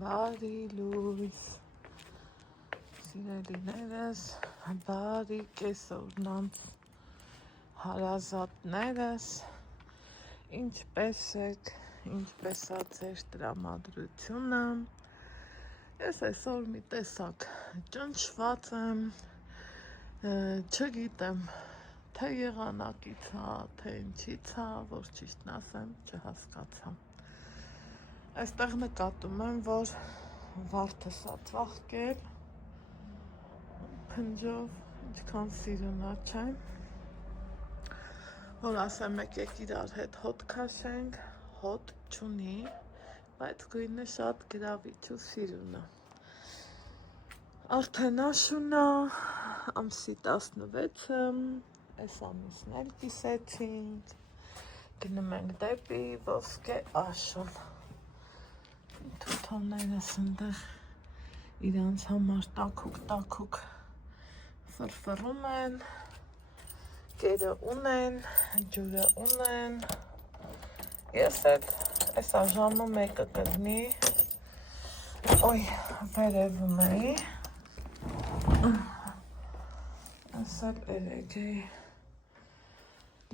Բարի լույս, սիրելիներս, բարի կեսօրնանց հարազատներս, ինչպես եք, ինչպես ա ձեր տրամադրությունը, ես այսօր մի տեսակ ճնշված եմ, չգիտեմ, թե եղանակից ա, թե ինչից ա, որ ճիշտն ասեմ, չհասկացա. Այստեղ նկատում եմ, որ վարդս ա ծաղկել փնջով, ինչքան սիրունա չէ, որ ասեմ եկեք իրար հետ հոտ քաշենք, հոտ չունի, բայց գույնը շատ գրավիչ ու սիրունա։ Արդեն աշուն ա, ամսի 16-ը, այս ամիսն էլ կիսեցինք, գնում ենք դեպի ոսկե աշուն։ Թութոներս ընդեղ իրանց համար տաքուկ ֆրֆռում են, կերը ունեն, ջուրը ունեն, ես էլ այս ժամը մեկը կգնի, վերևում էի, ես էլ երեկ էի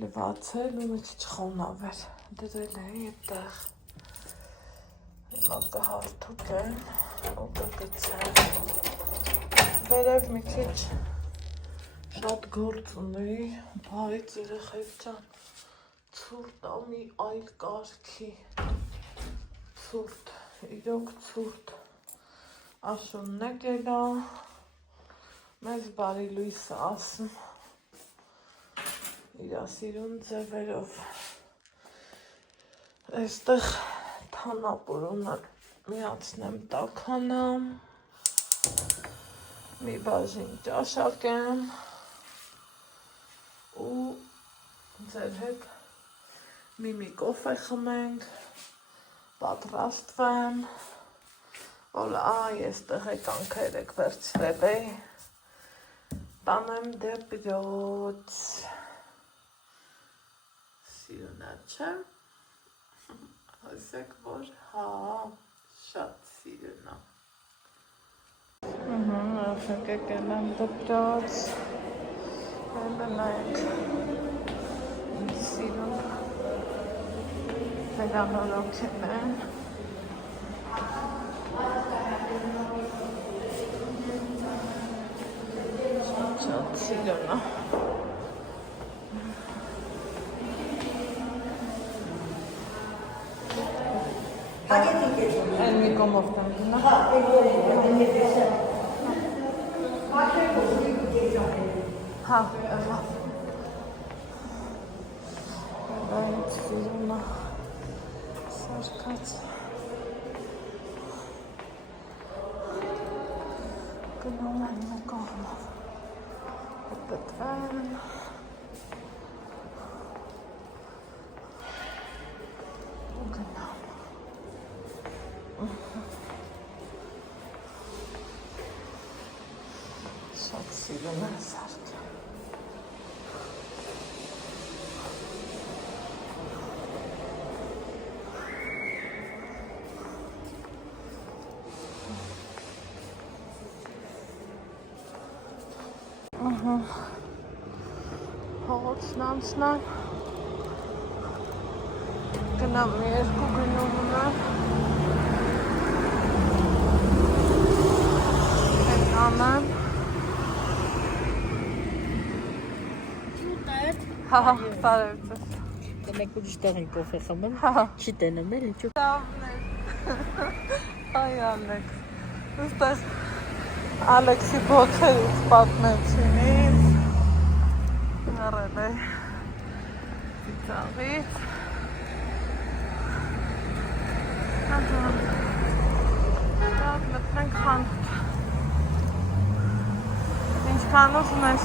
լվացել ու մեծ չխոնավեր, դրել էի այդտեղ, հիմա կհարթուկեմ ու կգցեմ, վերև մի քիչ շատ գործ ունեի, բայց երեխեք ջան, ցուրտ ա մի այլ կարգի, ցուրտ, իրոք ցուրտ, աշունն եկել ա, մեզ բարի լույս ա ասում, իրա սիրուն ձևերով, այստեղ թանապուրունը միացնեմ տաքանամ, մի բաժին ճաշակեմ ու ձեր հետ մի կոֆե խմենք, պատրաստվեմ, որ ես տեղեկանքը երեկ վերցրել էի, տանեմ դեպրոց, սիրունա չէ, ասեք որ շատ սիրունա։ Արդյոք եկել եմ դպրոց, հելը նայեք, սիրուն վերանորոգել են, շատ սիրունա։ Են մի կոմով տանքնա։ Հա, այդ սիրունա սարկած։ Գնում են մի կողմով։ Պտվեն։ Ու գնամ։ Շատ սիրուն է սարքը։ Հողոցն անցնան, գնամ մի երկու գնովում եմ, հետ անեմ, հա, բարև ձեզ, մեկ ուրիշ տեղ են կոֆե խմել, չի տենում էլ ինչու այ Ալեքս, ուստեղ Ալեքսի բոցերից պատմեցին ինձ, հեռել է ծիծաղից, շատ մտնենք խանութ, ինչքան ուզում ես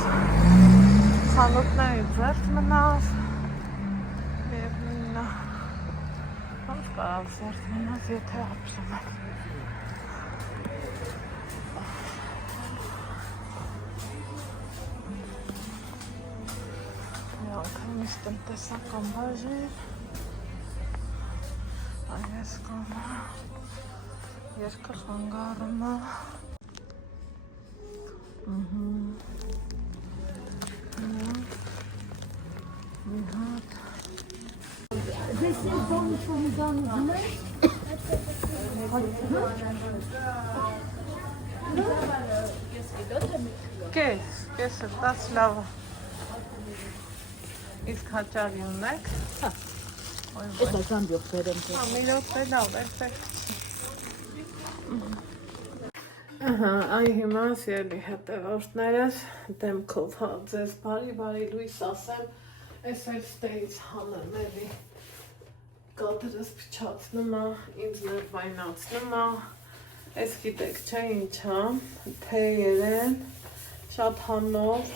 խանութների ձերտ մնաս, միևնույնն է, ոնց կարող ձերտ մնաս, եթե ապրում եք։ Միշտ տնտեսական բաժին, այս կողմը Երկը խանգարում է։ Մի հատ։ Կեսը, տաց լավ է։ Իսկ հաճարի ունեք։ Ես ակամ յող բերեմ։ Մի րոպե լավ, այն հիմա սիրելի հետևորդներս դեմքով ձեզ բարի լույս ասեմ, ես էլ ստեից հանեմ էլի կադրս փչացնում է, ինձ ներվայնացնում է, ես գիտեք չէ ինչա, թեյեր են, շատ հանով,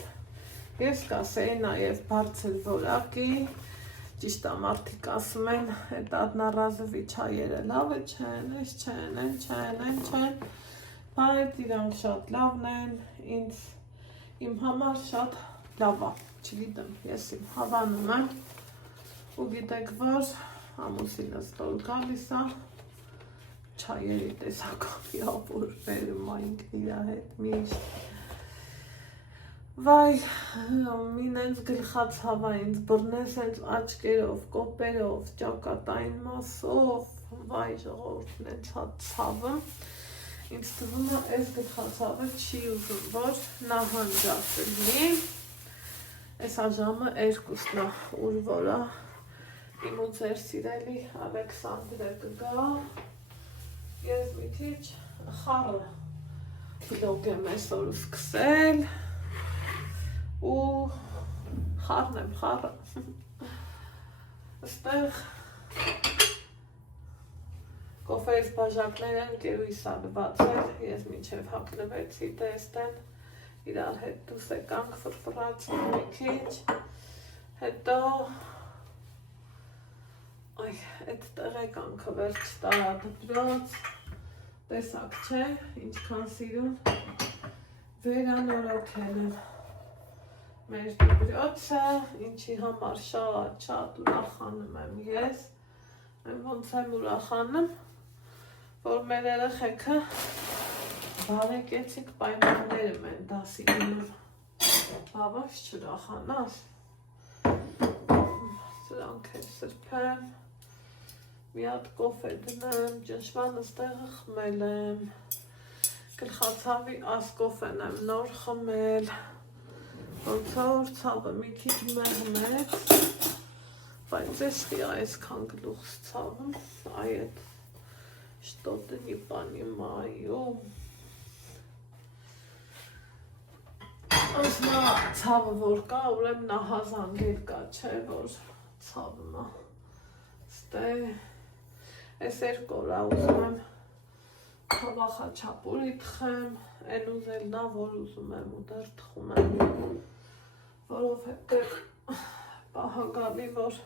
ես կասեի նաև բարձր որակի, ճիշտ է մարդիկ ասում են, այդ ադնարազովի չայերը լավ չեն, ես չեն, են չեն, բայց իրանք շատ լավն են, իմ համար շատ լավ է, չգիտեմ, ես իմ հավանում եմ, ու գիտեք որ ամուսինս տոլ գալիս է, չայերի տեսականի ապոր բերում այնք իրա հետ միշտ, վայ, մինենց գլխացավ է ինձ բռնես հենց աչկերով, կոպերով, ճակատային մասով, վայ ժողովուրդն են ցավը, ինձ թվում է այս գլխացավը չի ուզում, որ նահանջացնի, այս ժամը 2-ն է, ուր որը իմ ու ձեր սիրելի Ալեքսանդրը կգա, ես մի քիչ խառը վլոգ եմ այսօր սկսել, ու խառն եմ, խառը, ստեղ կոֆերից բաժակներ են կերույս ալվածել, ես մինչև հագնվեցի տեստեն, իրար հետ դուս եկանք ֆրֆրացին մի քիչ, հետո, այդ տեղեկանքը վերջ տարա դպրոց, տեսակ չէ, ինչքան սիրուն վերանորոգել եմ մեր դպրոցը, ինչի համար շատ ուրախանում եմ ես, ոնց եմ ուրախանում, որ մեր երեխեքը բարեկեցիկ պայմաններում են դասի գնում, բավաշ չուրախանաս, սրանք էլ սրբեմ, մի հատ կոֆե դնեմ, ճնշմանս տեղը խմել եմ, գլխացավի աս կոֆեն եմ նոր խմել, ոնց որ ցավը մի քիչ մեղմեց, բայց էսի այսքան գլուխս ցավում, այդ что-то не понимаю. Ասմա ցավը որ կա, ուրեմն նահազանգել կա, չէ, որ ցավում է, ստե, ես երկու օր ուզում եմ հավախաչապուրի թխեմ, են ուզել նա, որ ուզում եմ ու դեռ թխում եմ, որովհետև պահագալի, որ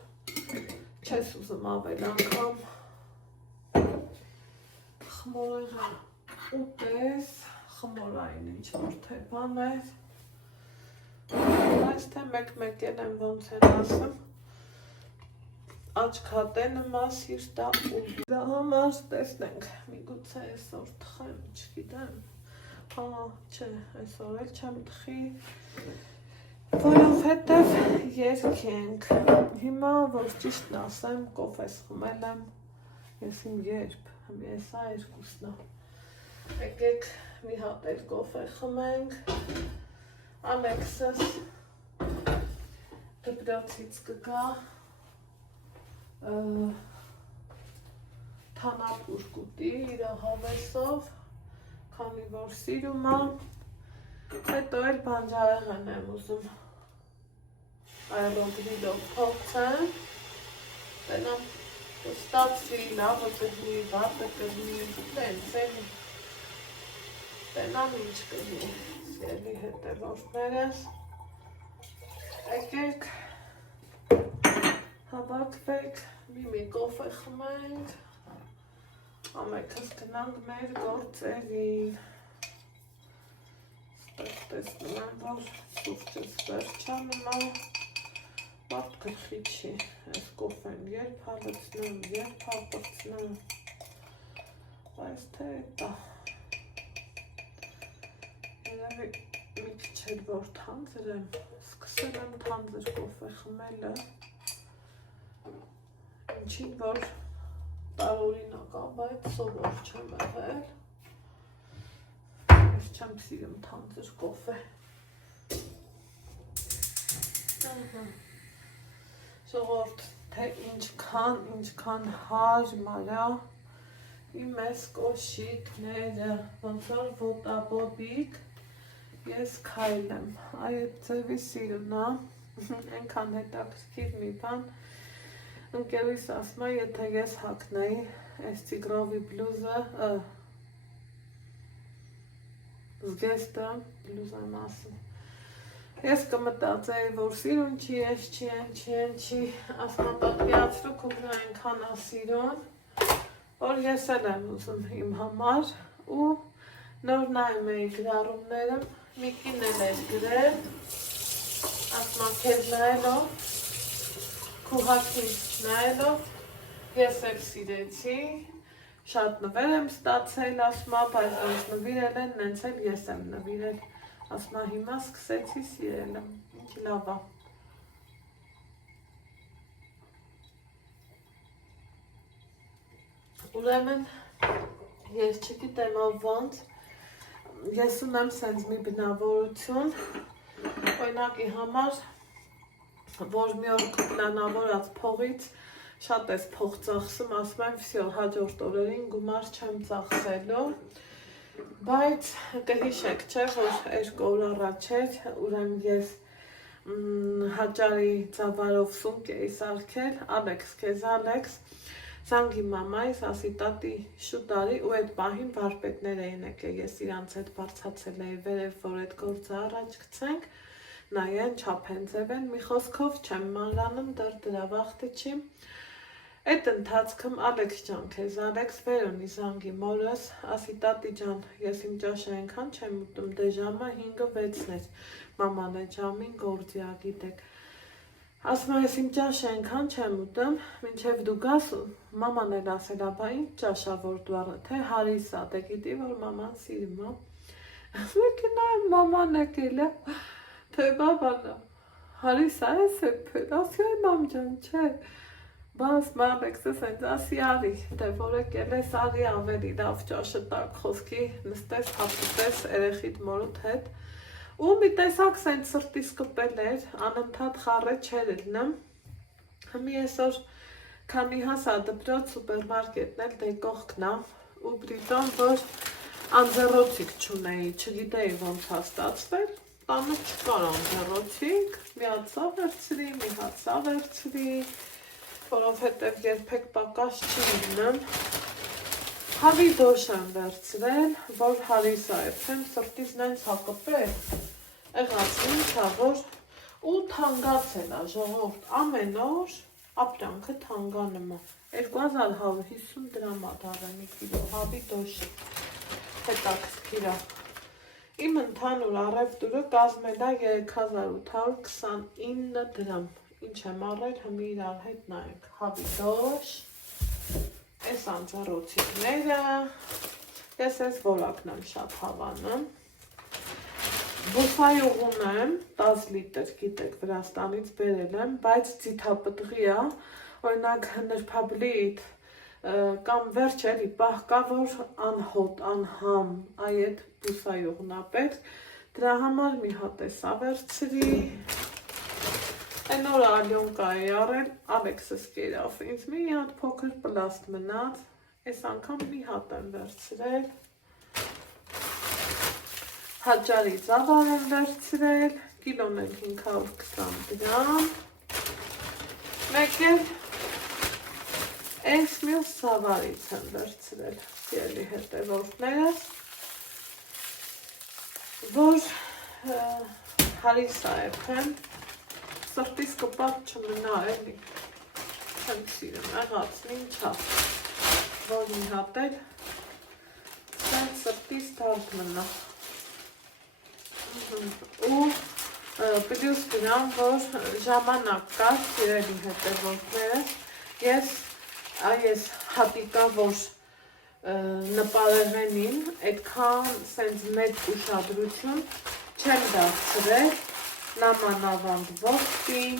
չես ուզում ավել անգամ խմորեղեն ուտես, խմորային ինչ-որ թե բաներ, այս թե մեկ-մեկել եմ ոնց են ասում, աչքատենը մասիր տա ու դա համար տեսնենք, միգուցե այսօր թխեմ, չգիտեմ, չէ, այսօր էլ չեմ թխի, որովհետև երկենք, հիմա որ ճիշտն ասեմ, կոֆես խմել եմ, ես իմ երբ, ես ա 2-ն է, եկեք մի հատ էլ կոֆե խմենք, Ալեքսս դպրոցից կգա, թանապուր կուտի իր հավեսով, քանի որ սիրում է, հետո էլ բանջարեղեն եմ ուզում այրոգրիդով փոխցեմ, տենամ ստացվի, լավը կգնի, վատը կգնի, տենց էլի, տենամ ինչ կգնի, սիրելի հետևորդներս, եկեք հավաքվեք, մի կոֆե խմենք, ամենքս գնանք մեր գործերին, ստեղ տեսնում եմ, որ սուրճս վերջանում է, մարդ գլխի չի, այս կոֆեն երբ հալեցնեմ, երբ հապրծնեմ, Բայց թե դա երևի մի քիչ էլ որ թանձր եմ, սկսել եմ թանձր կոֆե խմելը, ինչին որ տարօրինակ է, բայց սովոր չեմ եղել, ես չեմ սիրում թանձր կոֆե։ Ժողովուրդ, թե ինչքան հարմար է իմ այս կոշիկները, ոնց որ ոտաբոբիկ, ես քայլեմ, այդ ձևի սիրուն է, այնքան հետաքրքիր մի բան, ընկերուհիս ասում է, եթե ես հագնեի այս տիգրովի բլուզը, զգեստը, բլուզան ասում, ես կմտածեի, որ սիրուն չի, ես չի, ասում է պատկերացրու քո այնքան է սիրուն, որ ես էլ եմ ուզում իմ համար ու նոր նայում էի գրառումները, մի կին էլ էր գրել, ասում է քեզ նայելով, քո հագին նայելով, ես էլ սիրեցի, շատ նվեր եմ ստացել, ասում է, բայց ոնց նվիրել են, նենց էլ ես եմ նվիրել, ասում է, հիմա սկսեցի սիրել եմ, ինչ լավ է։ Ուրեմն, ես չգիտեմ ոնց, ես ունեմ սենց մի բնավորություն, օրինակի համար, որ մի օր պլանավորած փողից շատ ես փող ծախսում, ասում եմ, վсё, հաջորդ օրերին գումար չեմ ծախսելու, բայց կհիշեք, չէ, որ 2 օր առաջ էր, ուրեմն ես հաճարի ծավալով սումք էի սարքել, Ալեքս, քեզ Ալեքս, զանգի մամայիս, ասի տատի շուտ արի ու այդ պահին վարպետներ էին եկել, ես իրանց հետ բարձացել էի վերև, որ այդ գործը առաջ գցենք, նայեն, չափեն, ձևեն, մի խոսքով չեմ մանրանում, դրա վախտը չի, այդ ընթացքում Ալեքս ջան, քեզ Ալեքս վեր ունի զանգի մորս, ասի տատի ջան, ես իմ ճաշը այնքան չեմ ուտում, դե ժամը 5:06 էր, մաման այդ ժամին գործի ա գիտեք, ասում է, ես իմ ճաշը այնքան չեմ ուտում, մինչև դու գաս, մաման էլ ասել ա, բա ինչ ճաշա որ դու առը, թե հարիս ա, դե գիտի, որ մաման սիրում ա, ասում է, կնայեմ մաման եկել է, թե բաբանա, հարիս ա ես էպել, ասի այ մամ ջան, չէ, բաս Ալեքսը սենց ասի արի, դե որ եկել ես արի ավելի լավ ճաշը տակ խոսքի, նստես, հապուտես երեխիդ մորուդ հետ, ու մի տեսակ սենց սրտիս կպել էր, անընդհատ խառը չեր ելնեմ, հմի այսօր քանի հասա դպրոց սուպերմարկետն էլ դե կողքն ա, ու բրիտոն, որ անձեռոցիկ չունեի, չգիտեի ոնց ա ստացվել, տանը չկար անձեռոցիկ, մի հատ սա վերցրի, մի հատ սա վերցրի, որովհետև երբեք պակաս չի լինում, հավի դոշ եմ վերցրել, որ հարիսա էփեմ, սրտից նենց հակպել, եղած ինձա, որ ու թանգացել ա ժողովուրդ, ամեն օր ապրանքը թանգանում ա, 2150 դրամ ա դարը մի կիլո, հավի դոշը, հետաքրքիր ա, իմ ընդհանուր առևտուրը կազմել ա 3829 դրամ, ինչ եմ առել, հմի իրար հետ նայենք, հավի դոշ, այս անձեռոցիկները, ես այս որակն եմ շատ հավանում, բուսայուղուն եմ, 10 լիտր, գիտեք, Վրաստանից բերել եմ, բայց ձիթապտղի ա, օրինակ նրբաբլիթ, կամ վերջ էլի պահ կա, որ անհոտ, անհամ, այդ բուսայուղն ա պետք, դրա համար մի հատ է սա վերցրի, Այն օր Ալյոնկա էի առել, Ալեքսս կերավ, ինձ մի հատ փոքր պլաստ մնաց, այս անգամ մի հատ եմ վերցրել, հաճարի ծավալ եմ վերցրել, կիլոն էլ 520 դրամ, մեկ էլ այս մյուս ծավալից եմ վերցրել, սիրելի հետևորդներս, որ հարիսա էփեմ, սրտիս կպատ չմնա էլի, չեմ սիրում, եղած ինչա, որ մի հատ էլ, սենց սրտիս դարդ մնա, ու պլյուս դրան, որ ժամանակ կար, սիրելի հետևորդները, ես հատիկա, որ նպարեղենին այդքան սենց մեծ ուշադրություն չեմ դարձրել նամանավանդ ողջին,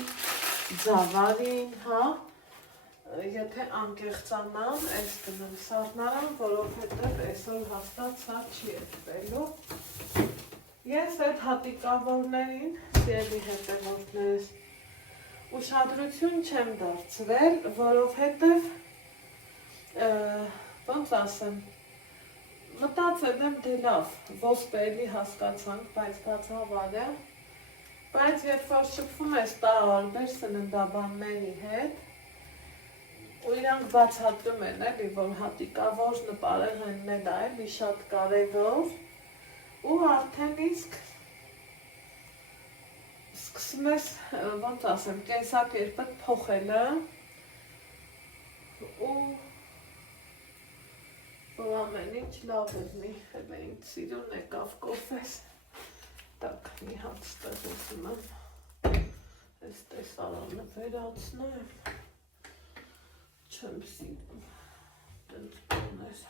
ձավարին, հա, եթե անկեղծանամ, այս դնում սառնարան, որովհետև այսօր հաստատ սա չի էտվելու։ Ես այդ հատիկավորներին, սիրելի հետևորդներս, ուշադրություն չեմ դարձրել, որովհետև ոնց ասեմ, մտածել եմ դե լավ, ոսպ էլի հասկացանք, բայց բացավար է, բայց երբ որ շփվում ես տարբեր սննդաբանների հետ, ու իրանք բացատրում են էլի, որ հատիկավոր նպարեղենն էլ է էլի շատ կարևոր, ու արդեն իսկ սկսում ես, ոնց ասեմ, կենսակերպդ փոխելը, ու որ ամեն ինչ լավ եղնի, հետո ինձ սիրուն եկավ կոֆես, տակ մի հատ ստեղ ուզում եմ, այս տեսարանը վերացնեմ, չեմ սիրում, տենց բաներ,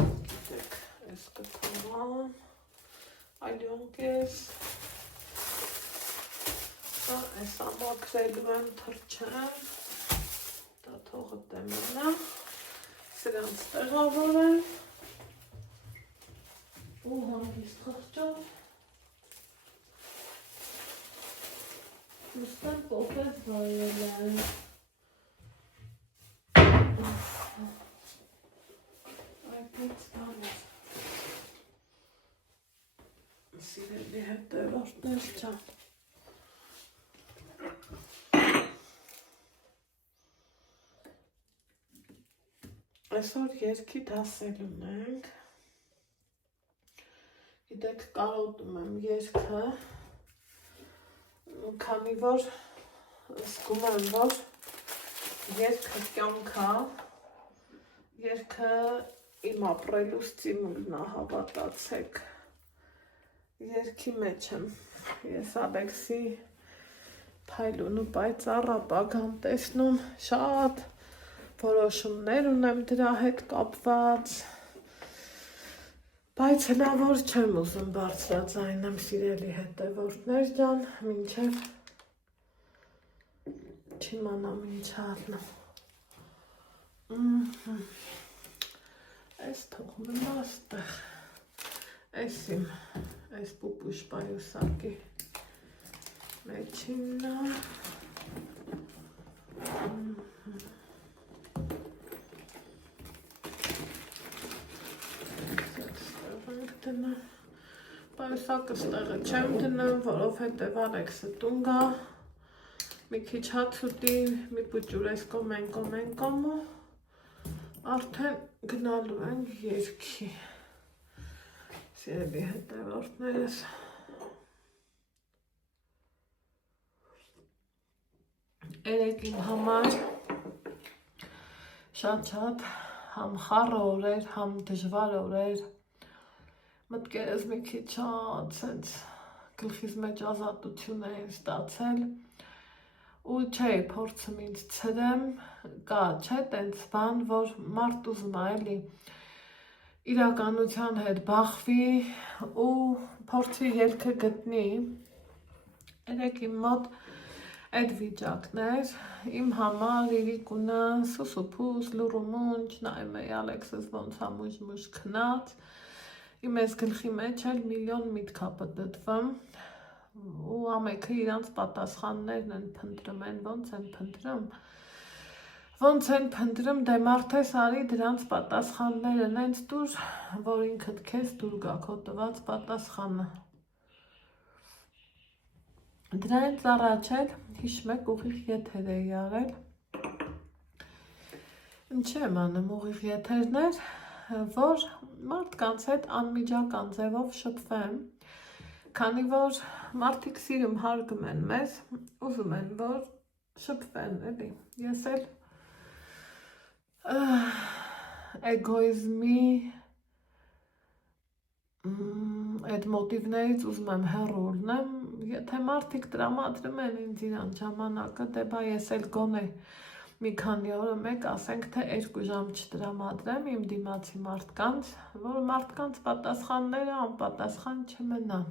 գիտեք, այս կթողամ, այլյոնք ես, այս ամաքրելու եմ թրջեմ, դա թողը դեմենա, սրանց տեղավորեմ ու հանգիստ խղճով ուստան կոֆես վայել եմ այդից բանից սիրելի հետևորդներ ջան այսօր երգի դասելուն ենք, գիտեք կարոտում եմ երգը, քանի որ զգում եմ, որ երգը կյանք է, երգը իմ ապրելու ստիմուլն է, հավատացեք, երգի մեջ եմ, ես Ալեքսի փայլուն ու պայծառ ապագան տեսնում շատ որոշումներ ունեմ դրա հետ կապված, բայց հնարավոր չեմ ուզում բարձրաձայնեմ սիրելի հետևորդներ ջան, մինչև չիմանամ ինչ առնեմ։ Այս թող մնա ստեղ, այս իմ, այս պուպուշ պայուսակի մեջինն է, պայուսակը ստեղը չեմ դնում, որովհետև Ալեքսը տուն գա, մի քիչ հաց ուտի, մի պուճուր ես կոմեն ու արդեն գնալու են երգի, սիրելի հետևորդներս, երեկ իմ համար շատ համ խառը օրեր, համ դժվար օրեր, մտքերս մի քիչ շատ սենց գլխիս մեջ ազատություն էին ստացել ու չէի փորձում ինձ ցրեմ, կա չէ տենց բան, որ մարդ ուզում է էլի իրականության հետ բախվի ու փորձի ելքը գտնի, երեկ իմ մոտ այդ վիճակն էր, իմ համար իրիկունը սուսուփուս, լուրումունչ, նայում էի Ալեքսս ոնց է մուժ քնած, իմ ես գլխի մեջ էլ միլիոն միտք է պտտվում ու ամենքը իրանց պատասխաններն են փնտրում են, ոնց են փնտրում, դե մարդ ես արի դրանց պատասխանները նենց դուր, որ ինքդ քեզ դուր գա քո տված պատասխանը։ Դրանից առաջ էլ հիշում եք ուղիղ եթեր էի արել, ինչի եմ անում ուղիղ եթերներ, որ մարդկանց հետ անմիջական ձևով շփվեմ, քանի որ մարդիկ սիրում հարգում են մեզ, ուզում են, որ շփվեն, էլի, ես էլ էգոիզմի այդ մոտիվներից ուզում եմ հեռու լինեմ, եթե մարդիկ տրամադրում են ինձ իրան ժամանակը, դե բա ես էլ գոնե մի քանի օրը մեկ ասենք թե 2 ժամ չտրամադրեմ իմ դիմացի մարդկանց, որ մարդկանց պատասխանները անպատասխան չմնան։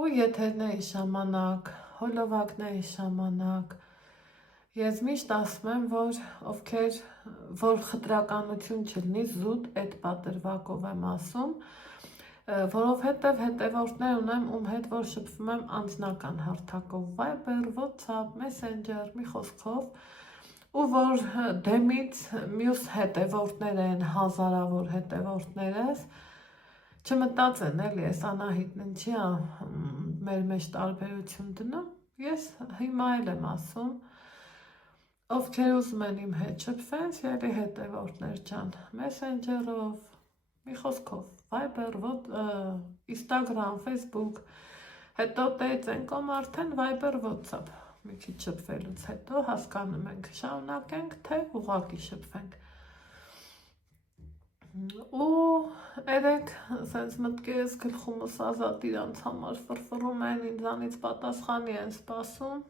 Ու եթերների ժամանակ, հոլովակների ժամանակ ես միշտ ասում եմ, որ ովքեր որ խտրականություն չլինի, զուտ այդ պատրվակով եմ ասում, որովհետև հետևորդներ ունեմ, ում հետ որ շփվում եմ անձնական հարթակով, Viber, WhatsApp, Messenger, մի խոսքով, ու որ դեմից մյուս հետևորդներ են, հազարավոր հետևորդներս, չմտածեն էլի, ես Անահիտն ինչի է մեր մեջ տարբերություն դնում, ես հիմա էլ եմ ասում, ովքեր ուզում են իմ հետ շփվեն, սիրելի հետևորդներ ջան, Messenger-ով, մի խոսքով, Viber, Instagram, Facebook, հետո տեծենք ում արդեն Viber, WhatsApp, մի քիչ շփվելուց հետո հասկանում ենք, շարունակենք, թե ուղղակի շփվենք։ Ու երեք սենց մտքերս գլխումս ազատ իրանց համար ֆրֆռում են, ինձանից պատասխանի են սպասում,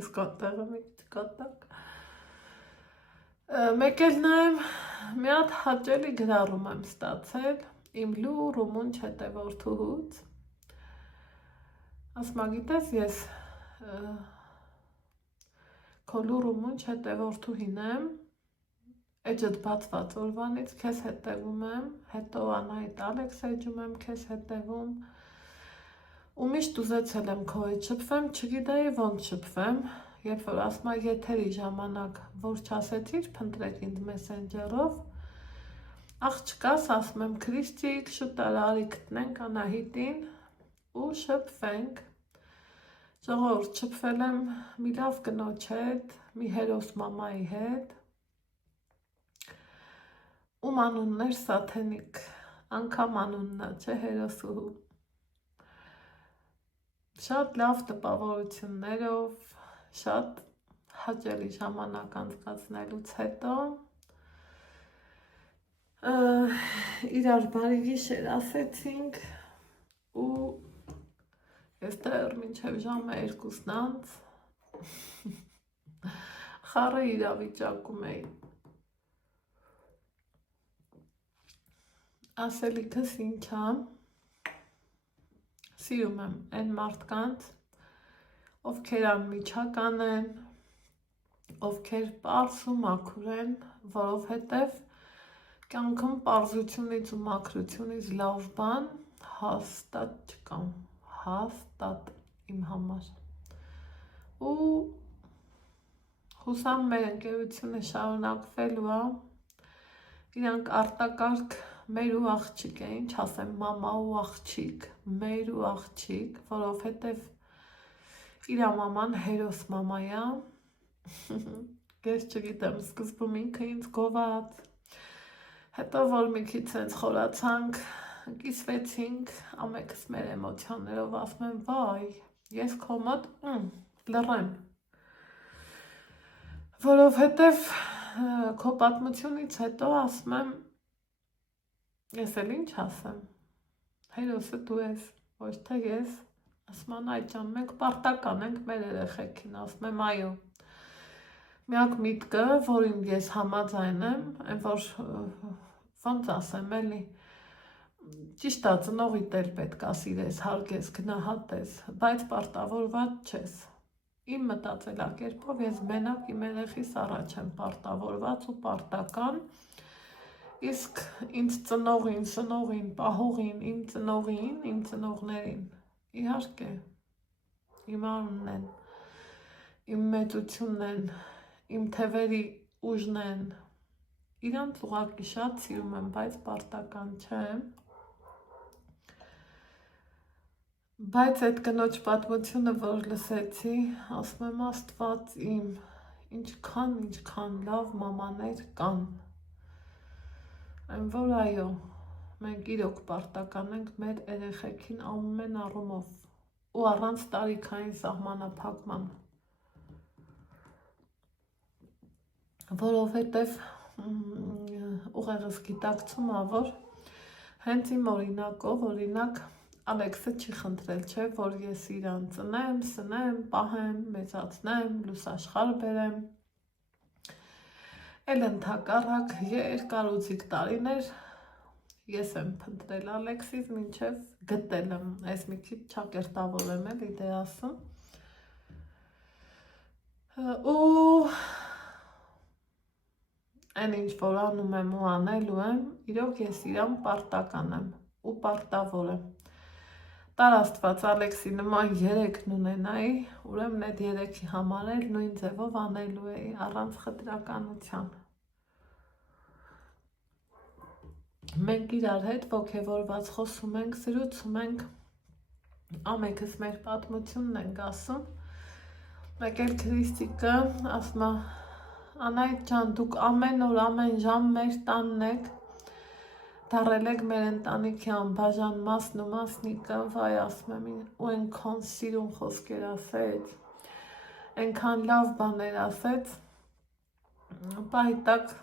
ես կատեղը մի քիչ կատակ։ Մեկ էլ նայեմ, մի հատ հաճելի գրառում եմ ստացել իմ լուր ու մունչ հետևորդուհուց, ասма գիտես ես քո լուր ու մունչ հետևորդուհին եմ, էջդ բացված օրվանից քեզ հետևում եմ, հետո Անահիտ Ալեքսեջում եմ քեզ հետևում, ու միշտ ուզեցել եմ քո հետ շփվեմ, չգիտեի ոնց շփվեմ, երբ որ ասма եթերի ժամանակ, որ չասեցիր, փնտրեք ինձ Messenger-ով, աղջկաս, ասում եմ Քրիստիկ, շուտ արի գտնենք Անահիտին ու շփվենք, ժողովուրդ շփվել եմ մի լավ կնոջ հետ, մի հերոս մամայի հետ, ում անունն էր Սաթենիկ, անգամ անունն է, չէ, հերոսուհու, շատ լավ տպավորություններով, շատ հաճելի ժամանակ անցկացնելուց հետո իրար բարի գիշեր ասեցինք ու ես դեռ մինչև ժամը 2-ն անց խառը իրավիճակում էի։ Ասելիքս ինչ է, սիրում եմ այն մարդկանց, ովքեր անմիջական են, ովքեր պարզ ու մաքուր են, որովհետև կյանքում պարզությունից ու մաքրությունից լավ բան հաստատ չկա, հաստատ իմ համար։ Ու հուսամ մեր ընկերությունը շարունակվելու է, իրանք արտակարգ մեր ու աղջիկ է, ինչ ասեմ, մամա ու աղջիկ, մեր ու աղջիկ, որովհետև իր մաման հերոս մամա է, ես չգիտեմ, սկզբում ինքը ինձ գոված, հետո որ մի քիչ սենց խորացանք, կիսվեցինք, ամենքս մեր էմոցիաներով ասում եմ, վայ, ես քո մոտ լռեմ, որովհետև քո պատմությունից հետո ասում եմ, ես էլ ինչ ասեմ, հերոսը դու ես, ոչ թե ես, ասում եմ, այ ջան, մենք պարտական ենք մեր երեխեքին, ասում եմ, այո, միակ միտքը, որին ես համաձայն եմ, այն որ ոնց ասեմ էլի, ճիշտ է, ծնողիդ էլ պետք է սիրես, հարգես, գնահատես, բայց պարտավորված չես։ Իմ մտածելակերպով ես մենակ իմ երեխիս առաջ եմ պարտավորված ու պարտական, իսկ ինձ ծնողին, սնողին, պահողին, իմ ծնողին, իմ ծնողներին, իհարկե, իմ անունն են, իմ մեծությունն են, իմ թևերի ուժն են, իրանց ուղղակի շատ սիրում եմ, բայց պարտական չեմ, բայց այդ կնոջ պատմությունը, որ լսեցի, ասում եմ Աստված իմ, ինչքան լավ մամաներ կան, այն որ այո, մենք իրոք պարտական ենք մեր երեխեքին ամեն առումով ու առանց տարիքային սահմանափակման, որովհետև ուղեղս գիտակցում է, որ հենց իմ օրինակով, օրինակ Ալեքսը չի խնդրել, չէ, որ ես իրան ծնեմ, սնեմ, պահեմ, մեծացնեմ, լուսաշխար բերեմ։ Էլ ընդհակառակ երկարուձիգ տարիներ ես եմ փնտրել Ալեքսից, մինչև գտել եմ, այս մի քիչ ճակերտավոր եմ էլի դե ասում։ Ու այն ինչ որ անում եմ ու անելու եմ, իրոք ես իրան պարտական եմ ու պարտավոր եմ։ Տար Աստված Ալեքսի նման 3-ն ունենայի, ուրեմն այդ 3-ի համար էլ նույն ձևով անելու էի, առանց խտրականության։ Մենք իրար հետ ոգևորված խոսում ենք, զրուցում ենք, ամենքս մեր պատմությունն ենք ասում։ Մեկ էլ Քրիստիկը ասում է, Անահիտ ջան, դուք ամեն օր, ամեն ժամ մեր տանն եք, դառել եք մեր ընտանիքի անբաժան մասն ու մասնիկը, վայ ասում եմ, ու այնքան սիրուն խոսքեր ասեց, այնքան լավ բաներ ասեց, պահի տակ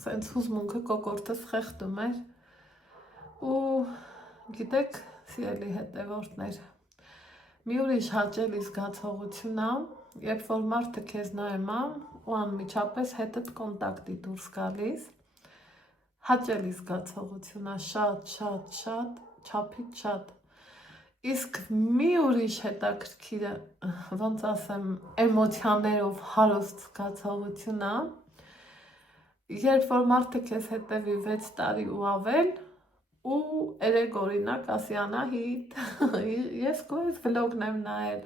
սենց հուզմունքը կոկորդս խեղդում էր, ու գիտեք, սիրելի հետևորդներ, մի ուրիշ հաճելի զգացողություն է, երբ որ մարդը քեզ նայում է ու անմիջապես հետդ կոնտակտի դուրս գալիս, հաճելի զգացողություն է, շատ, չափից շատ, իսկ մի ուրիշ հետաքրքիրը, ոնց ասեմ, էմոցիաներով հարուստ զգացողություն է, երբ որ մարդը քեզ հետևի 6 տարի ու ավել, ու երեք օրինակ ասի Անահիտ, ես քո այս վլոգն եմ նայել,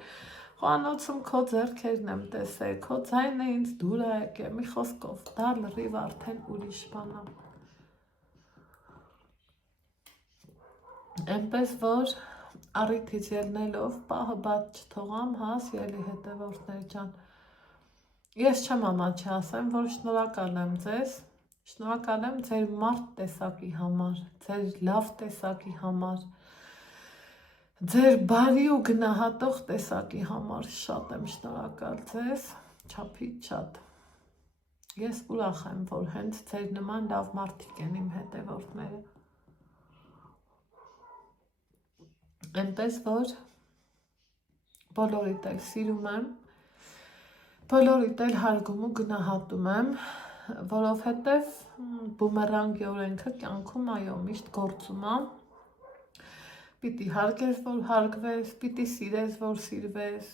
խոհանոցում քո ձեռքերն եմ տեսել, քո ձայնը ինձ դուր է եկել, մի խոսքով, դա լրիվ արդեն ուրիշ բան է։ Այնպես որ առիթից ելնելով պահը բաց չթողամ, հա, սիրելի հետևորդներ ջան, ես չեմ ամաչի ասեմ, որ շնորհակալ եմ ձեզ, շնորհակալ եմ ձեր մարդ տեսակի համար, ձեր լավ տեսակի համար, ձեր բարի ու գնահատող տեսակի համար, շատ եմ շնորհակալ ձեզ, չափից շատ։ Ես ուրախ եմ, որ հենց ձեր նման լավ մարդիկ են իմ հետևորդները։ Այնպես որ բոլորիդ էլ սիրում եմ, բոլորիդ էլ հարգում ու գնահատում եմ, որովհետև բումերանգի օրենքը կյանքում այո միշտ գործում է, պիտի հարգես, որ հարգվես, պիտի սիրես, որ սիրվես,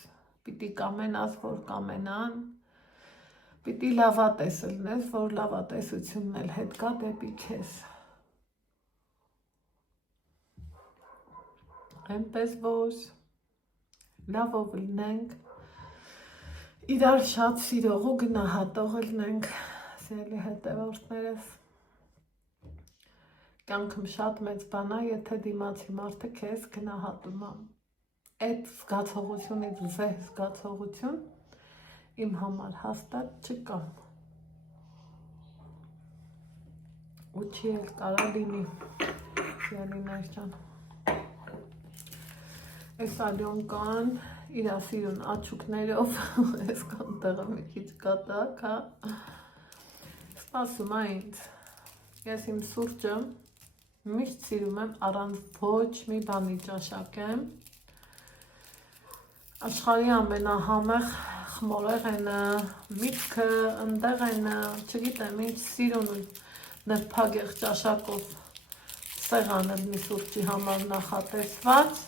պիտի կամենաս, որ կամենան, պիտի լավատես լնես, որ լավատեսությունն էլ հետ գա դեպի քեզ։ Այնպես որ լավով լնենք, իրար շատ սիրող ու գնահատող լնենք, սիրելի հետևորդներս, կյանքում շատ մեծ բան է, եթե դիմացի մարդը քեզ գնահատում է, այդ զգացողությունից վեհ զգացողություն իմ համար հաստատ չկա, ու չի էլ կարա լինի, սիրելիներ ջան։ Այս Ալյոնկան իրա սիրուն աչուկներով, այս կան տեղը մի քիչ կատակ, հա, սպասում է ինձ, ես իմ սուրճը միշտ սիրում եմ առանց ոչ մի բանի ճաշակեմ, աշխարհի ամենահամեղ խմորեղենը, միտքը, ընդեղենը, չգիտեմ ինչ սիրուն ու նրբագեղ ճաշակով սեղանը մի սուրճի համար նախատեսված,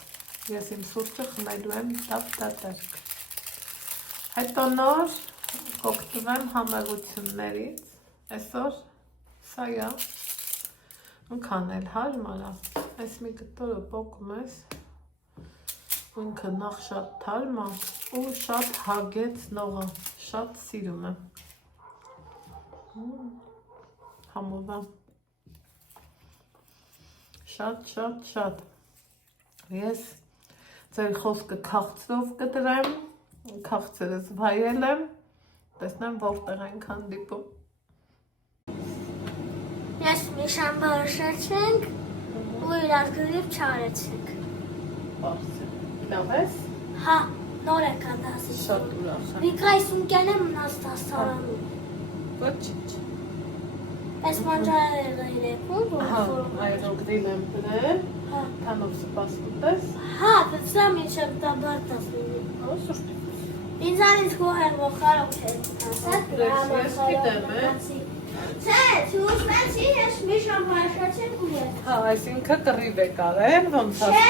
ես իմ սուրճը խմելու եմ տաք-տատերք։ Հետո նոր կօգտվեմ համեղություններից, այսօր սա է, ընքան էլ հարմար է, այս մի կտորը պոկում ես, ու ինքը նախ շատ թարմ է ու շատ հագեցնող է, շատ սիրում եմ, համով է, շատ, ես ձեր խոսքը քաղցրով կտրեմ, քաղցրս վայել եմ, տեսնեմ որտեղ ենք հանդիպում։ Ես Միշան բարոշացրենք ու իրար գրիվ չարեցինք։ Լավ ես։ Հա, նոր եք ադասի։ Շատ ուրախ եմ։ Վիկայս ունկեն եմ մնաց դաստարանում։ Ոչինչ։ Այս մանջարերը իրեքում, Հա, այրոք դիլ եմ դրել։ Թանով սպասուտես։ Հա, դրսամ ինչև դա բարտաս լինի։ Սուրճ։ Ինձանից գոհեմ, որ խարով չէ։ Ես գիտեմ, Չէ, չուզվեցի, ես մի շամ հարշացենք ու ետ։ Հա, այսինքն կռիվ եք արել, ոնց Չէ,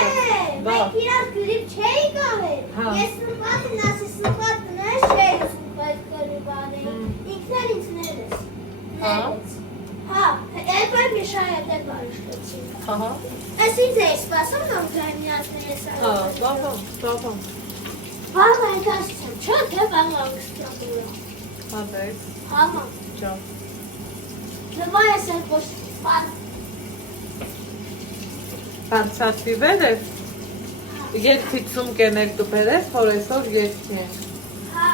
մենք իրար գրիպ չէի գավել։ Ես նպատին ասի սնպատ նես չէի ուզում այդ գրիպ արել։ Ինքներ ինձներ ես։ Հա, այդ բար մի շայ այդ էլ բարիշտեցի։ Հա։ Ես ինձ էի սպասում, որ գայմիածներ ես արել։ Հա, բավան։ Բաղ այդ ասիցեմ, չէ, թե բաղ անգստյան ուրա։ Հա, դեյց։ Համա։ Ճավ։ Նվա ես էլ ոչ սպար։ Բարձացի վեր ես։ Երկիցում կենել դու բերես, որ այսօր երկի ենք։ Հա,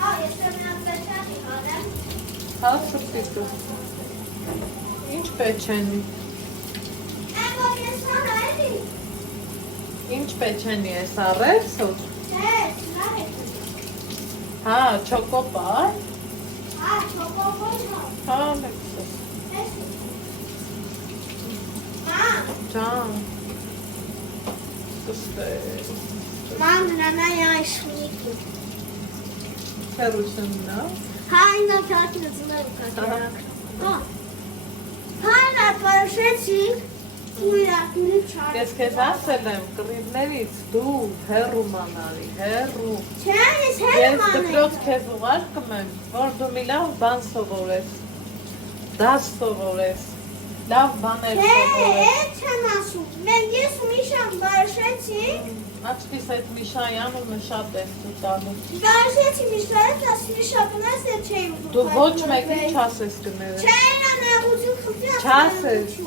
հա, ես տեմնած վերջանի հանեմ։ Հա, սրտի դու։ Ինչ պեչենի։ Են որ ես հանա էլի։ Ինչ պեչենի ես առել սուր։ Չէ, չնար եք։ Հա, չոկոպար։ Հա, չոկոպոյ հա։ Հա, լեքսը։ Էսի։ Մամ, Ճան։ Կստեր։ մամ նանայ այս միկի։ Հերությունն է։ Հա, ինձա քարտին զունել ու կատերակ։ Հա։ Հա, նա պարշեցինք ու իրակուրի չար։ Ես քեզ ասել եմ կռիվներից դու հերու մանալի, հերու։ Չէ, ես Ես հերում անեմ։ դպրոց քեզ ուղարկում եմ, որ դու մի լավ բան սովորես, դաս սովորես, լավ բաներ Չէ, սովորես։ այդ չեմ ասում։ Մենք ես ու Միշան բարշեցինք։ Աչքիս այդ Միշայանունը շատ ես դու տալու։ Բարշեցի Միշան, ասի Միշա կնաս էլ չէի ուզում։ Դու ոչ մեկին չասես կներես։ Չէ, նա նեղություն խնդրի Չասես։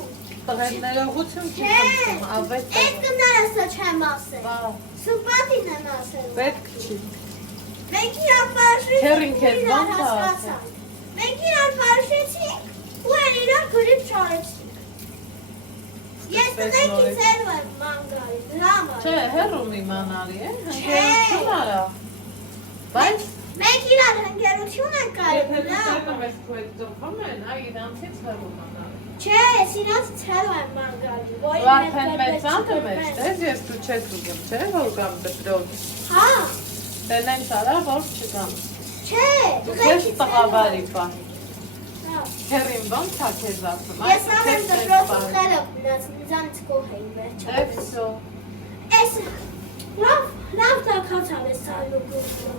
Տղերներողություն չի Չէ, խնդրում, ավետ այդ կներեսը չեմ ասել։ Բա, Սպատին եմ ասել։ պետք չի։ Մենք իրար բարշեցինք Քերին ու քեզ իրար ո՞նց ա ասել։ հասկացանք։ Մենք իրար բարշեցինք ու էլ իրար գրիպ չարեցինք։ Ես տնեկից հերու եմ ման գալի, դրա համար։ Չէ, հերու մի մանալի է, Չէ։ հնգերություն արա։ Բայց Մենք իրար հնգերություն ենք կարի, եթե դրա դու համար։ ես քո հետ ծրվում են, այ իրանցից հերու մանալի։ Չէ, ես իրանցից հերու եմ ման գալի, որ Դու արդեն մեծանում ես, տես ես դու չես ուզում, չէ, որ կամ դպրոց։ Հա, Տենենց արա, որ չգամ։ չէ, Դու քեզ տղավարի պա։ Հա։ Հերին ոնց ա քեզ ասում, Ես ամեն դպրոցը խելը կնաց, ինձանից կող էի վերջապես։ Էսո, Ես լավ տակացավ ես սալու գուստը։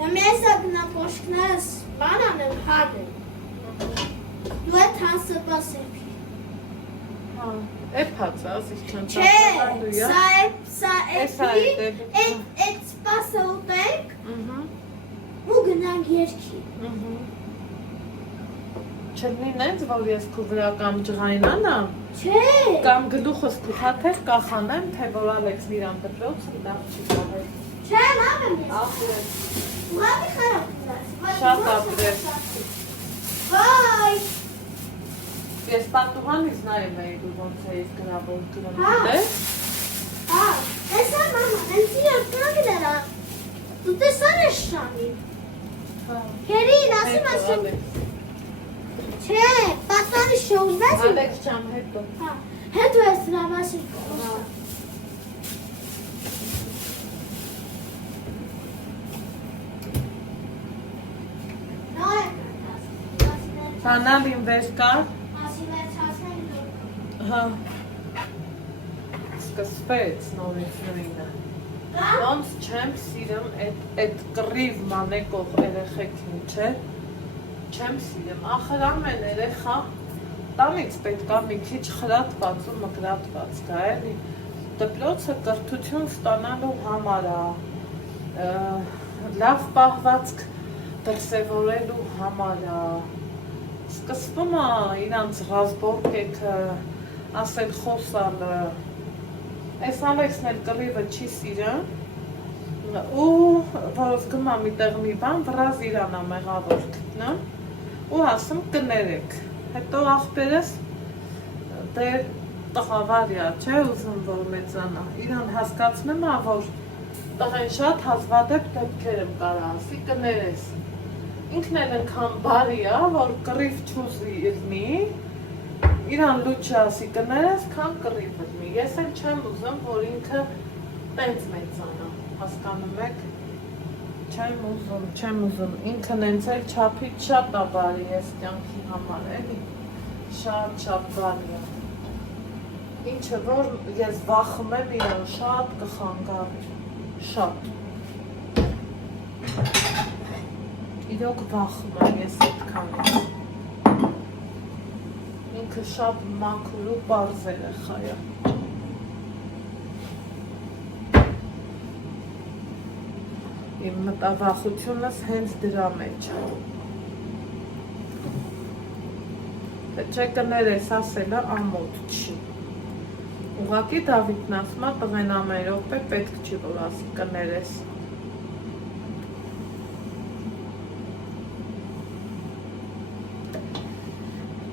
Հեմ ես ագնա պոշկներս բանան եմ հադեմ։ Դու է թանսը պասեպի։ հա, էպած ասիս չան Չէ, սա Էսա էպի, է, այդ սպասը ուտենք Ահա, ու գնանք երկի։ ահա։ Չլինի նենց, որ ես քո վրա կամ ջղայնանամ, Չէ, կամ գլուխս քո խաթեղ կախանեմ, թե որ Ալեքսն իրան դպրոցը լավ չի կողել։ չէ, լավ եմ ես։ Ապրես, Լավի խարապ կնաց։ շատ ապրես։ Վայ, Ես պատուհանից նայում էի դու ոնց էիս գրավոր գրում, Հա։ դες։ հա, տեսա մամա, հենց իրար կանգներա։ Դու տեսար ես շանի։ Հա, Հերին, ասում ասում։ Չէ, պատանի շոուվես։ Ալեքս չամ հետո։ Հա, հետո ես լավասի կողոստա։ Նոր եմ կրտասի։ Բանալին վեր կար, Ասի վերցասեն դուք։ հա, սկսվեց նորից նույնը։ Հա, Ոնց չեմ սիրում այդ կռիվ մանեկող երեխեքին, չէ։ Չեմ սիրում, ախր ամեն երեխա տանից պետք է մի քիչ խրատված ու մկրատված գա, էլի։ Դպրոցը կրթություն ստանալու համար է, լավ պահվածք դրսևորելու համար է։ Սկսվում է իրանց ռազբորկեքը, ասել խոսալը։ Այս Ալեքսն էլ կռիվը չի սիրում ու որ զգում է մի տեղ մի բան, վրազ իրան է մեղավոր գտնեմ ու ասում կներեք, հետո աղբերս դե տղավարյա, չէ ուզում որ մեծանա, իրան հասկացնում է, որ տղեն շատ հազվադեպ դեպքեր եմ կարա ասի, կներես, ինքն էլ ընքան բարի է, որ կռիվ չուզի իրնի, իրան լուչը ասի կներես, քան կռի բռնի։ Ես էլ չեմ ուզում, որ ինքը տենց մեծանա, հասկանում եք։ Չեմ ուզում, ինքն հենց էլ չափից շատ է բարի ես կյանքի համար, էլի, շատ բարի է։ Ինչը որ ես վախում եմ իրան շատ կխանգարի, շատ։ Իրոք վախում եմ ես այդքանից։ Ինքը շատ մաքուր ու պարզ երեխա է։ Իմ մտավախությունս հենց դրա մեջ է։ Չէ կներես ասելը ամոթ չի։ Ուղղակի Դավիթն ասում է տղեն ամեն րոպե պետք չի որ ասի կներես։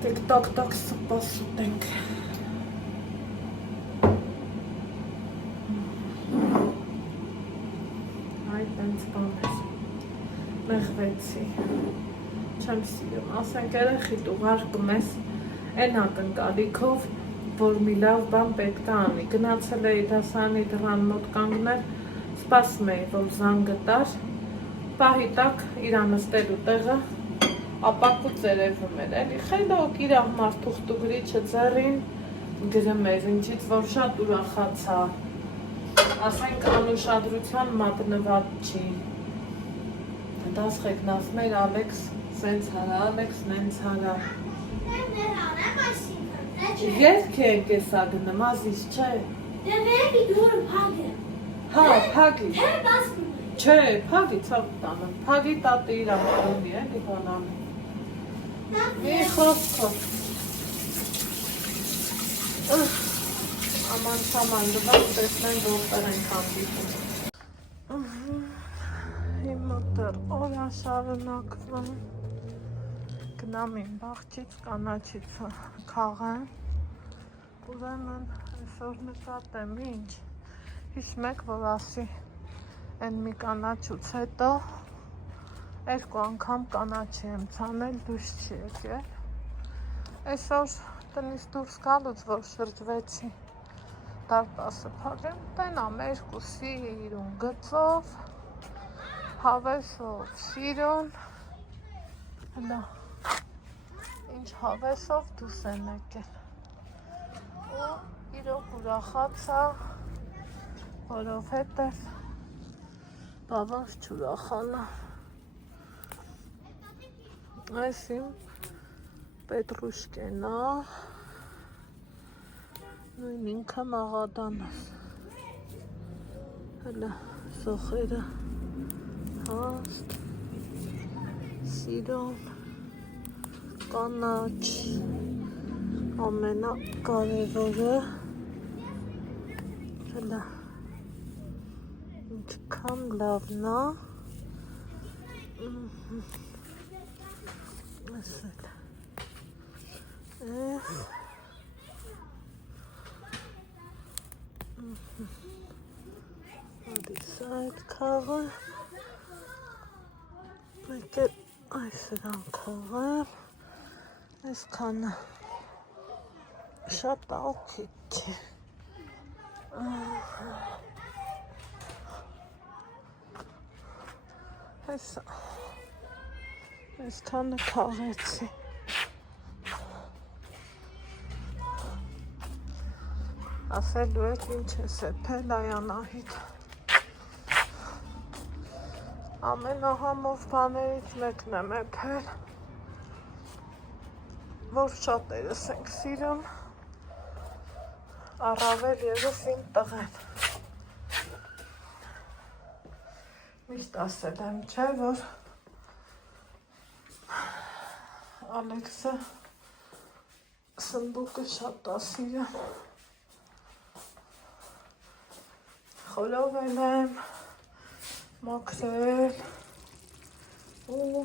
Տիկ-տոկ սպաս ուտենք։ Տենց բան ես, մեղվեցի, չեմ սիրում, ասենք երեխիդ ուղարկում ես են ակնկալիքով, որ մի լավ բան պետք է անի, գնացել էի դասարանի դռան մոտ կանգնել, սպասում էի, որ զանգը տար, պահի տակ իրան նստելու տեղը, ապակու ծերևում էր, էլի խելոք իր մարդուղտուգրիչը ձեռին գրում էր, ինչից որ շատ ուրախացա, ասենք անուշադրության մատնված չի, դասխեք նասում էր Ալեքս սենց հարա, Ալեքս նենց հարա։ Երկ է կեսա գնում, ազիս չէ։ Դե վերևի դուրը փագ է։ Հա, փագի։ Թե բասկում է։ Չէ, փագի ծաղ տանը, փագի տատը իր ամրոնի է, դիվանամի։ Մի խոսքով։ Աման սաման դվան տեսնեն որտեղ ենք հանդիպում։ Իմ մոտեր օրա շարունակվում, գնամ իմ բաղջից կանաչից քաղեմ, ուրեմն այսօր նկատեմ ինչ, հիշում եք որ ասի են մի կանաչուց հետո երկու անգամ կանաչի եմ ցանել դուրս չի եկել, այսօր տնից դուրս գալուց որ շրջվեցի դարպասը փակեմ, տենամ երկուսի իրուն գծով, հավեսով սիրուն, հլա, ինչ հավեսով դուս են եկել, ու իրոք ուրախացա, որովհետև բավարս չուրախանա, այս իմ պետրուշկենա, նույն ինքը մաղադանս, հլա սոխերը հաստ, սիրուն, կանաչ, ամենակարևորը, հլա, ինչքան լավն է, ասել, Ադիս այդ քաղը, մեկ էլ այս իրան քաղեմ, այս կանը շատ աղքիք է, այս կանը քաղեցի, ասելու եք ինչ ես էփել Այանահիտ, ամենահամով բաներից մեկն եմ էփել, որ շատերս ենք սիրում, առավել ևս իմ տղեն, միշտ ասել եմ չէ, որ Ալեքսը սմբուկը շատ է սիրում, խորովել եմ, մաքրել ու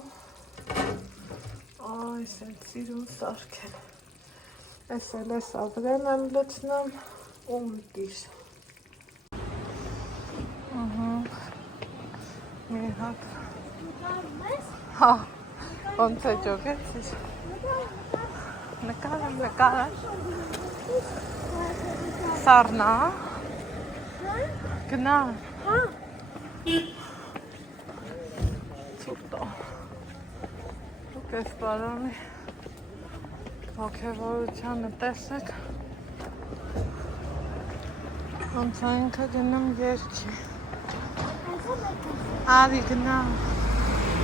այս էլ սիրուն սարքել, այս էլ ես ագրեմ եմ լծնում ու մտիր, մի հատ, հա, ոնց է ճոգեցիր, Նկարը։ Սառնա։ Գնա։ Հա։ Ցուրտո։ Դուք այս բարոնի ոգևորությանը տեսեք։ Ոնց ինքը գնում երկի։ Արի գնա։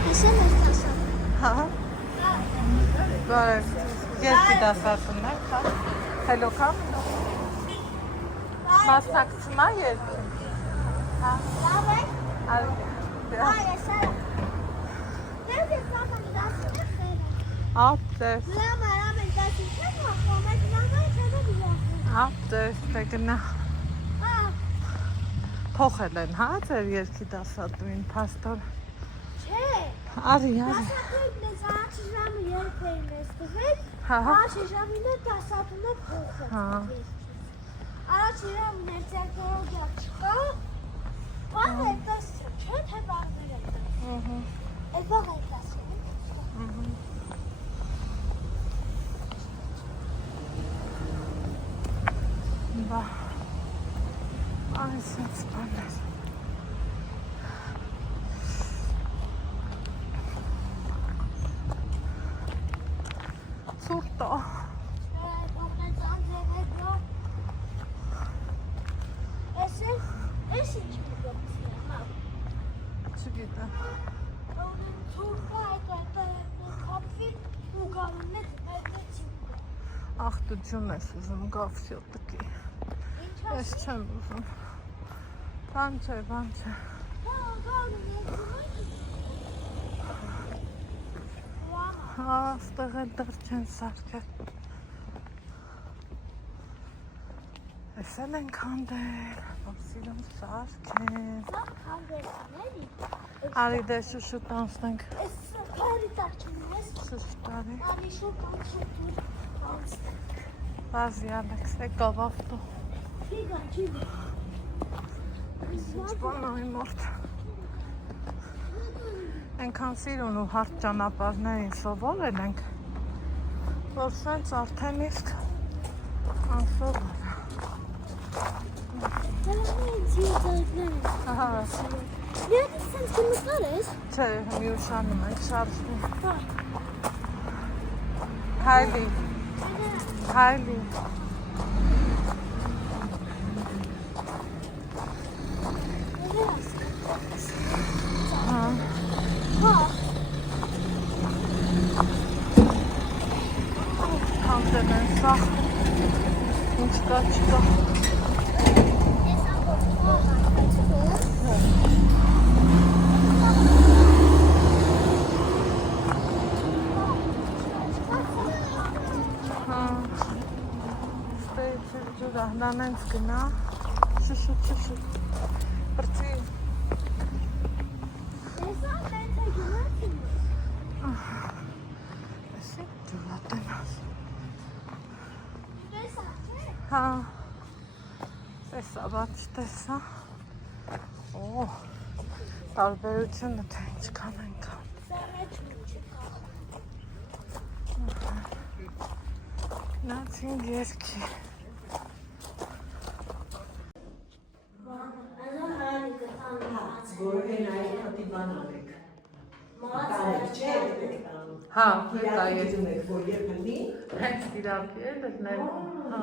Այսօր ես ասա։ Հա։ Բարև։ Երկի դասատուն եք, հա։ Հելո կամ։ Մասնակցում ա երկի։ Հա։ Լավ է։ Արի։ Այ այսա։ Դες ես կապան դասը խելը։ Ապտես։ Լավ արամ ես դասը չեմ ախում, այդ լավը չեմ դիախում։ Ապտես, դե գնա։ Փոխել են, հա, ձեր երկի դասատուին, փաստոր։ Չէ։ Արի։ Դասատուին ես առաջի ժամը երկրին ես տվել, Հա։ առաջի ժամին է դասատուն է փոխել։ Հա։ Առաջի ժամին էր տեխնոլոգիա չկա, բան է դասը, չէ, թե բաղներ է դասը։ Ահա։ Այդ բաղ է դասը։ Բա։ Այս ինձ բաներ։ Ցուրտո։ Ես ինչ գիտեմ։ Չգիտեմ։ Ցուրտը այդ կապի ու գալուն է այդեցի։ Ախ, դու ջուն ես ուզում գավսյո տկի։ Ինչ Ես չեմ ուզում։ Բան չէ։ Հա, ստեղ էլ դեռ չեն սարքել։ Ես էլ ենք հանդել, որ սիրում սարքեն։ Արի դե շուշուտ անցնենք։ Ես քարի տաճում ես։ Շուշտարի։ Արի շուտ անցնում։ Բազի Ալեքս, եկավ ավտո։ Չիգա։ Ինչ բան այն մորդ։ Ենքան սիրուն ու հարդ ճանապարհներին սովորել ենք, որ սենց արդեն իսկ անսովոր։ Ահա, Միած սենց կնկար ես։ չէ, մի ուշանում ենք, շարժվում։ Հայլի։ Հա։ Համտեն են սաղ, ինչ կա չկա։ Ես անգոր Հա, ստեյցի ջուր ահնանենց գնա, շուշուտ, բրծի։ Ես անգենց է գնացին։ Էսի ջուրատ են աս։ Տեսա, չէ։ Հա, տեսա, բաց տեսա։ Օ, տարբերությունը թե ինչքան են կան։ Սարեչում չկա։ Նացին երկի։ Հա, հետա ես հենց իրակի է դրնել, հա։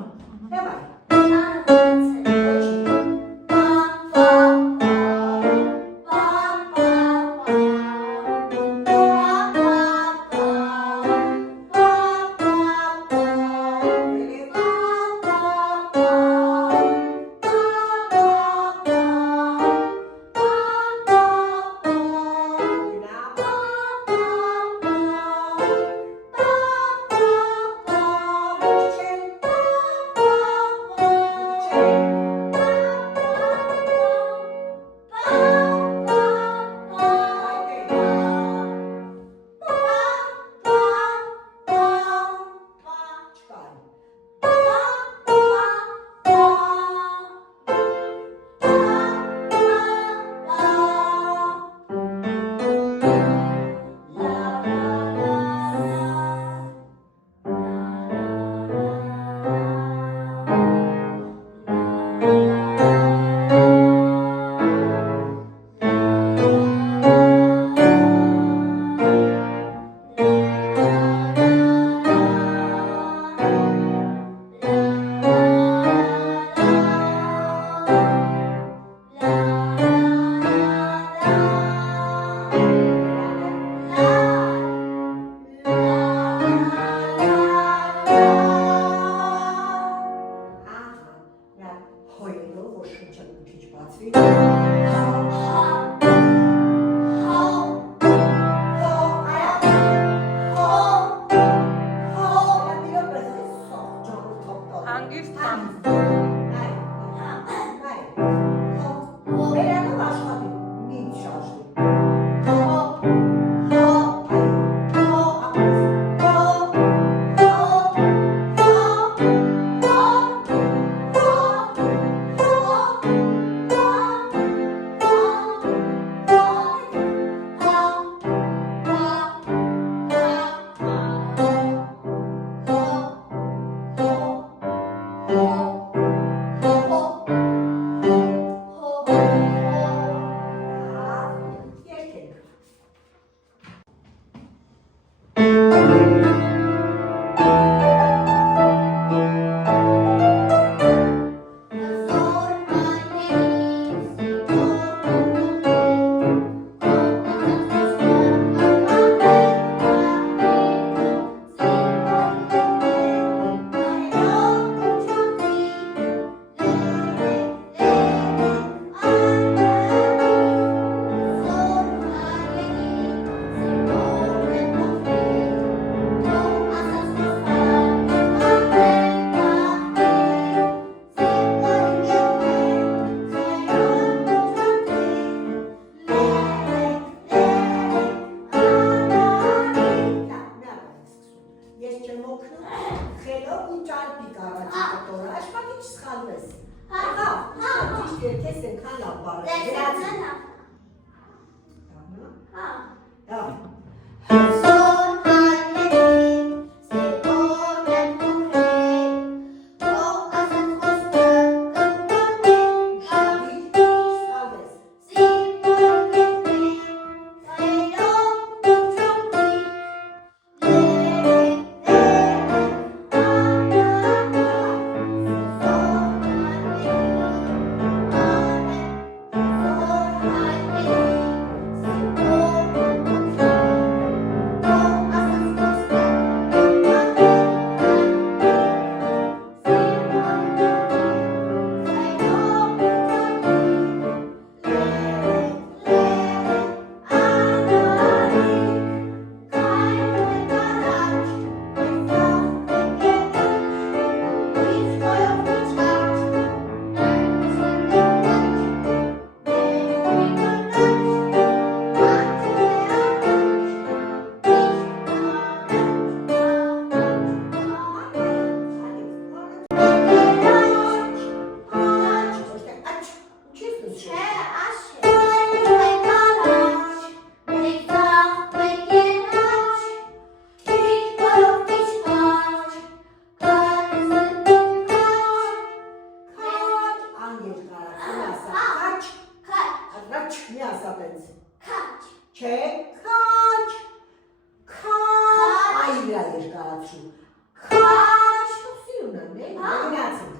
տենց։ Քաչ։ Չէ, քաչ։ Քաչ։ Այ վրա երկարացրու։ Քաչ։ Սիրուն եմ, գնացինք։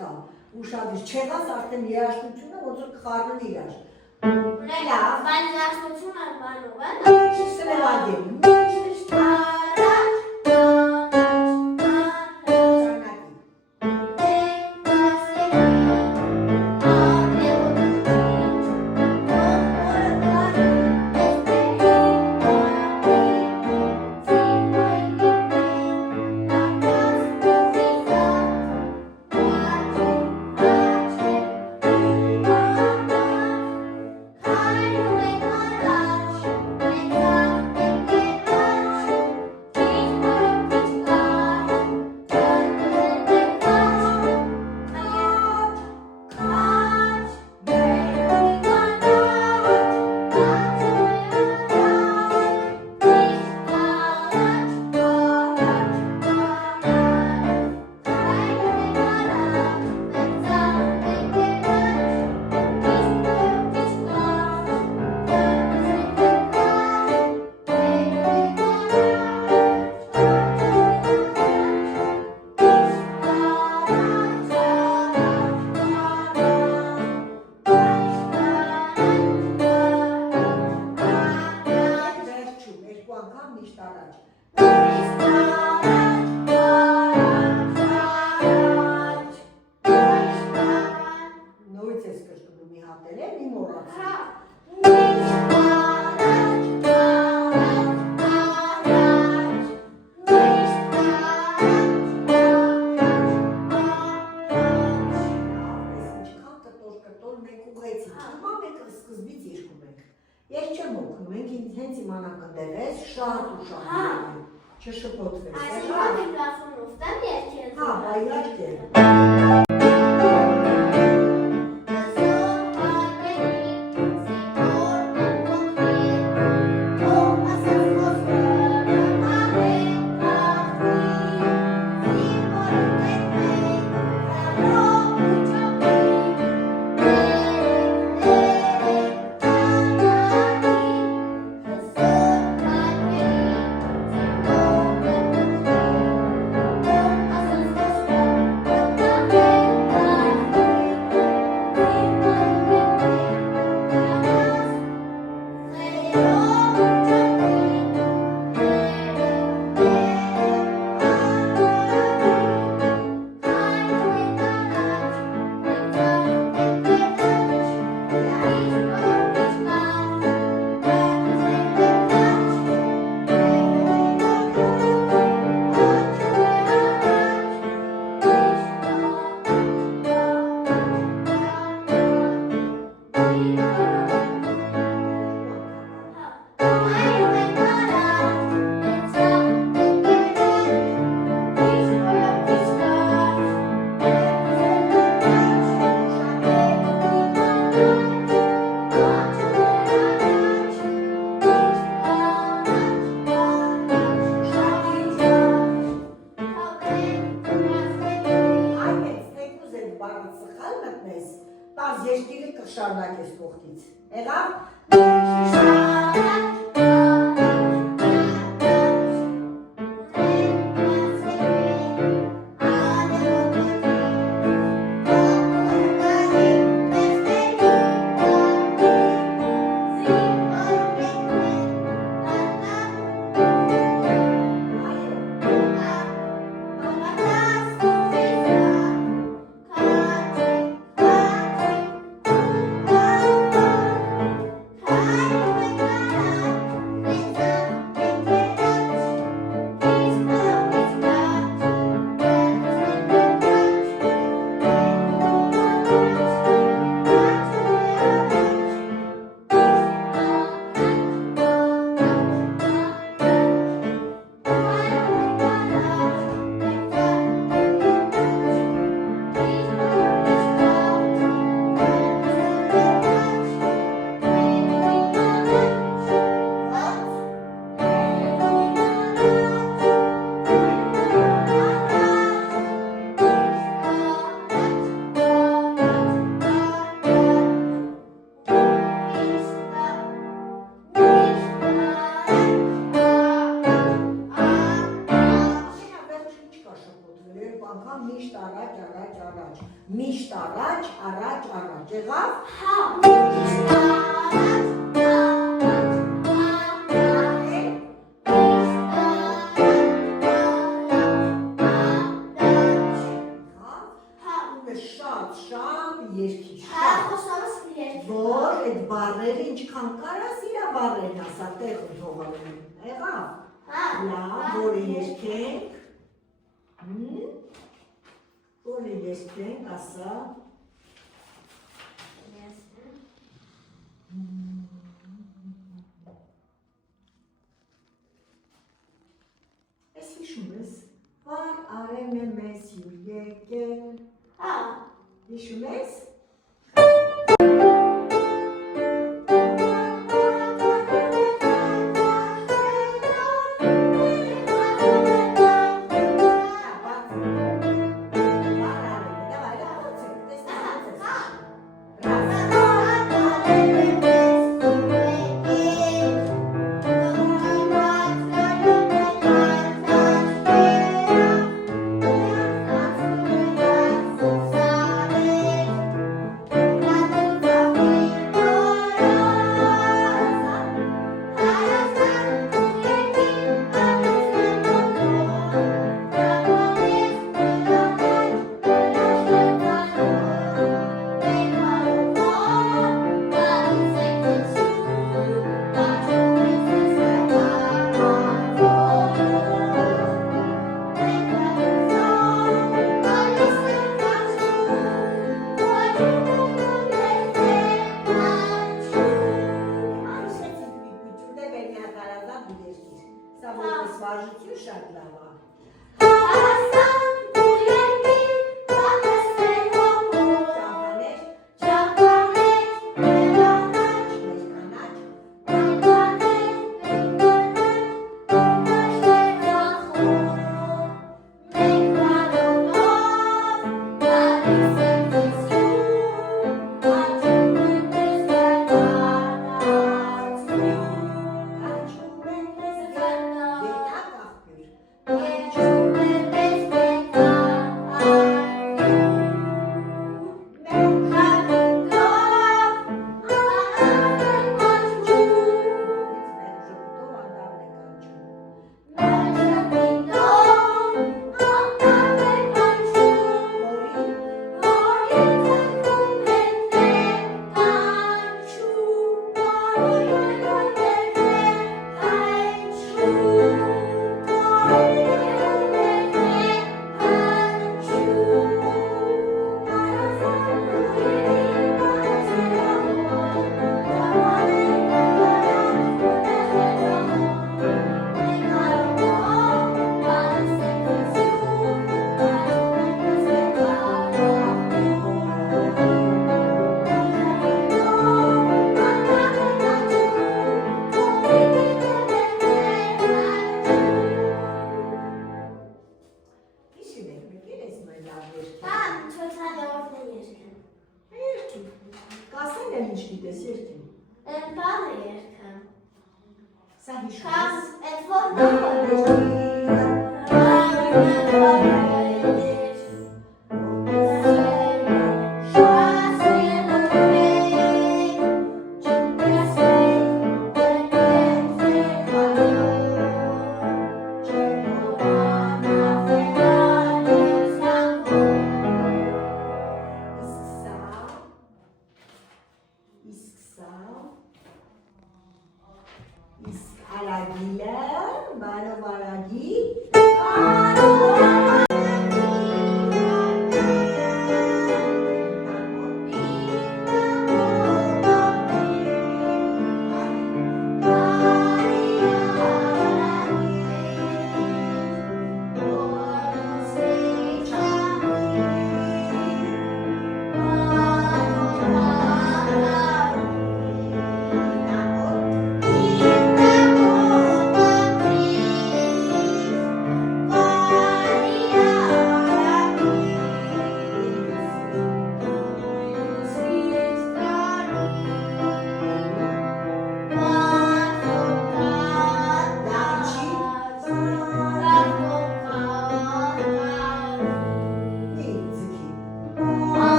չկա, ուշադիր, չեղած արդեն երաշտությունը ոնց որ կխառնեն իրար։ Լավ, բայց երաշտությունը բանով է։ Սրևագեն։ Ես չեմ օգնում, մենք հենց իմանանք ընդեղես, շատ ու շատ չշփոթվես։ Այսինքն միկրոֆոնով տեմ երկել։ Հա, բայրաճ է։ Շարունակես կողքից։ Եղավ։ Միշտ առաջ, եղավ։ Հա, միշտ առաջ, Շատ երկիր, հա, խոսալս երկիր։ որ այդ բառերը ինչքան կարաս իրա բառերն ասա, տեղ թողալու, եղավ։ Հա, Լավ, որը երկենք, որը երկենք, ասա։ Ես հիշում ես, վար արեմ է մեզ հյուր եկել, հա, հիշում ես։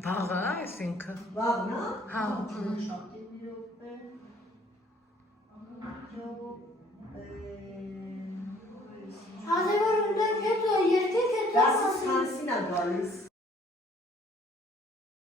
Վաղը այսինքն։ Վաղն է։ Հա։ Հազարվար ունենք հետո երկեք հետո 10-ից քանսին է գալիս։